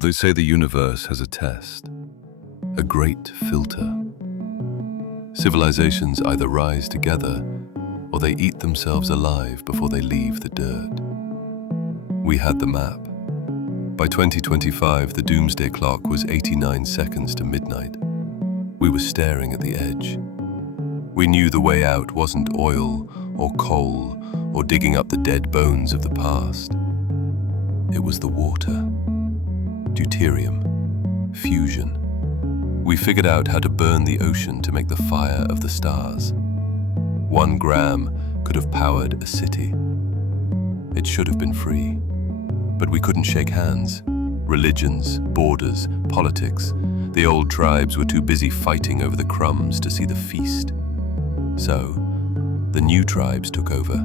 They say the universe has a test, a great filter. Civilizations either rise together or they eat themselves alive before they leave the dirt. We had the map. By 2025, the doomsday clock was 89 seconds to midnight. We were staring at the edge. We knew the way out wasn't oil or coal or digging up the dead bones of the past. It was the water. Deuterium. Fusion. We figured out how to burn the ocean to make the fire of the stars. 1 gram could have powered a city. It should have been free. But we couldn't shake hands. Religions, borders, politics. The old tribes were too busy fighting over the crumbs to see the feast. So, the new tribes took over.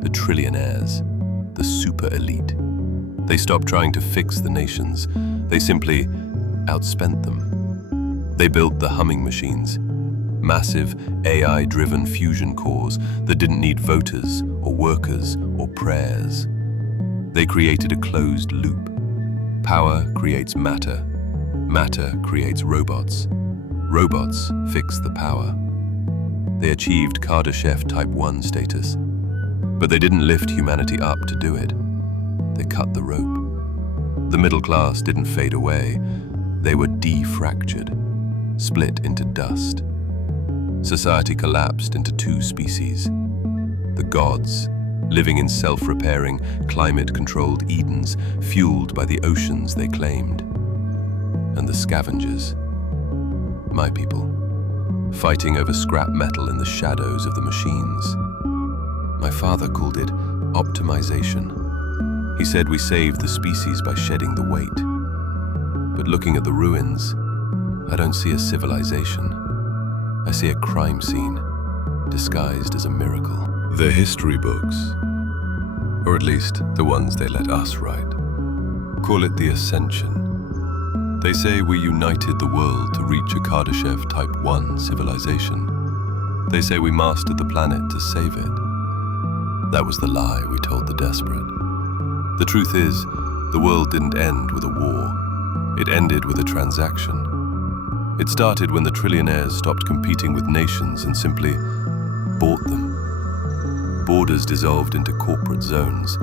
The trillionaires, the super elite. They stopped trying to fix the nations. They simply outspent them. They built the humming machines, massive AI-driven fusion cores that didn't need voters or workers or prayers. They created a closed loop. Power creates matter. Matter creates robots. Robots fix the power. They achieved Kardashev Type 1 status. But they didn't lift humanity up to do it. They cut the rope. The middle class didn't fade away. They were defractured, split into dust. Society collapsed into 2 species. The gods, living in self-repairing, climate-controlled Edens, fueled by the oceans they claimed. And the scavengers, my people, fighting over scrap metal in the shadows of the machines. My father called it optimization. He said we saved the species by shedding the weight. But looking at the ruins, I don't see a civilization. I see a crime scene, disguised as a miracle. The history books, or at least the ones they let us write, call it the Ascension. They say we united the world to reach a Kardashev Type 1 civilization. They say we mastered the planet to save it. That was the lie we told the desperate. The truth is, the world didn't end with a war. It ended with a transaction. It started when the trillionaires stopped competing with nations and simply bought them. Borders dissolved into corporate zones.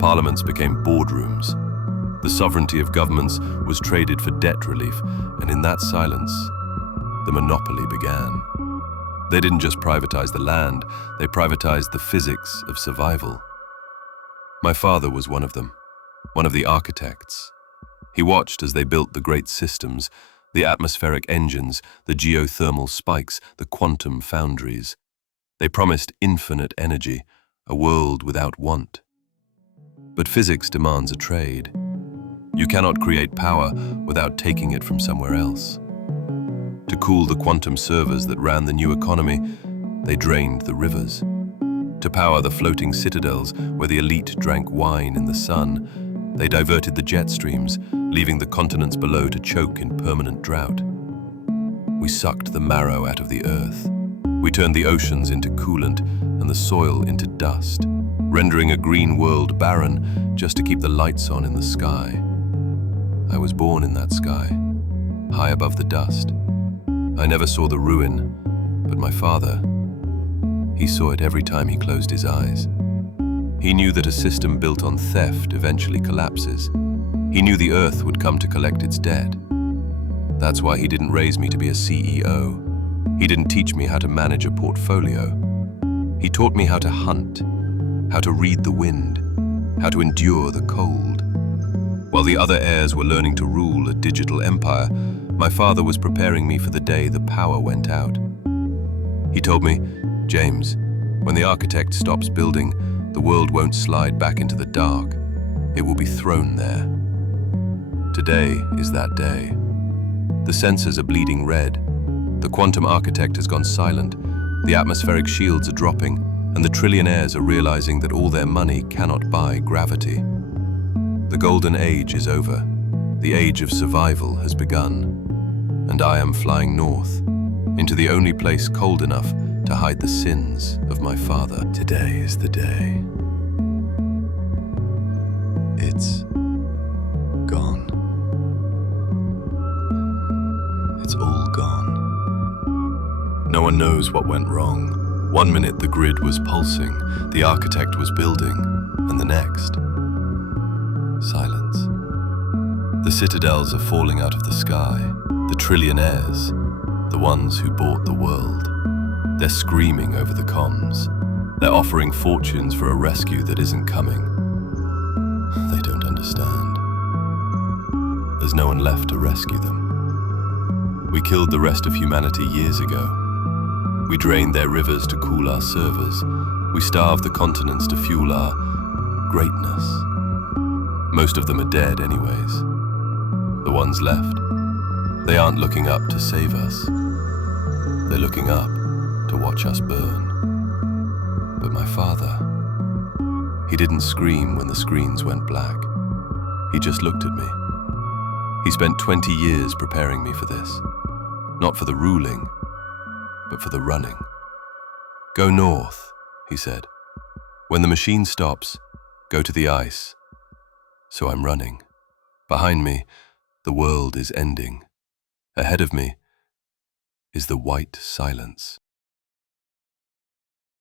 Parliaments became boardrooms. The sovereignty of governments was traded for debt relief, and in that silence, the monopoly began. They didn't just privatize the land, they privatized the physics of survival. My father was one of them, one of the architects. He watched as they built the great systems, the atmospheric engines, the geothermal spikes, the quantum foundries. They promised infinite energy, a world without want. But physics demands a trade. You cannot create power without taking it from somewhere else. To cool the quantum servers that ran the new economy, they drained the rivers. To power the floating citadels where the elite drank wine in the sun, they diverted the jet streams, leaving the continents below to choke in permanent drought. We sucked the marrow out of the earth. We turned the oceans into coolant and the soil into dust, rendering a green world barren just to keep the lights on in the sky. I was born in that sky, high above the dust. I never saw the ruin, but my father, he saw it every time he closed his eyes. He knew that a system built on theft eventually collapses. He knew the earth would come to collect its debt. That's why he didn't raise me to be a CEO. He didn't teach me how to manage a portfolio. He taught me how to hunt, how to read the wind, how to endure the cold. While the other heirs were learning to rule a digital empire, my father was preparing me for the day the power went out. He told me, James, when the architect stops building, the world won't slide back into the dark. It will be thrown there. Today is that day. The sensors are bleeding red. The quantum architect has gone silent. The atmospheric shields are dropping, and the trillionaires are realizing that all their money cannot buy gravity. The golden age is over. The age of survival has begun. And I am flying north, into the only place cold enough to hide the sins of my father. Today is the day. It's gone. No one knows what went wrong. One minute the grid was pulsing, the architect was building, and the next, silence. The citadels are falling out of the sky, the trillionaires, the ones who bought the world. They're screaming over the comms. They're offering fortunes for a rescue that isn't coming. They don't understand. There's no one left to rescue them. We killed the rest of humanity years ago. We drained their rivers to cool our servers. We starved the continents to fuel our greatness. Most of them are dead anyways. The ones left, they aren't looking up to save us. They're looking up to watch us burn. But my father, he didn't scream when the screens went black. He just looked at me. He spent 20 years preparing me for this. Not for the ruling, but for the running. Go north, he said. When the machine stops, go to the ice. So I'm running. Behind me, the world is ending. Ahead of me is the white silence.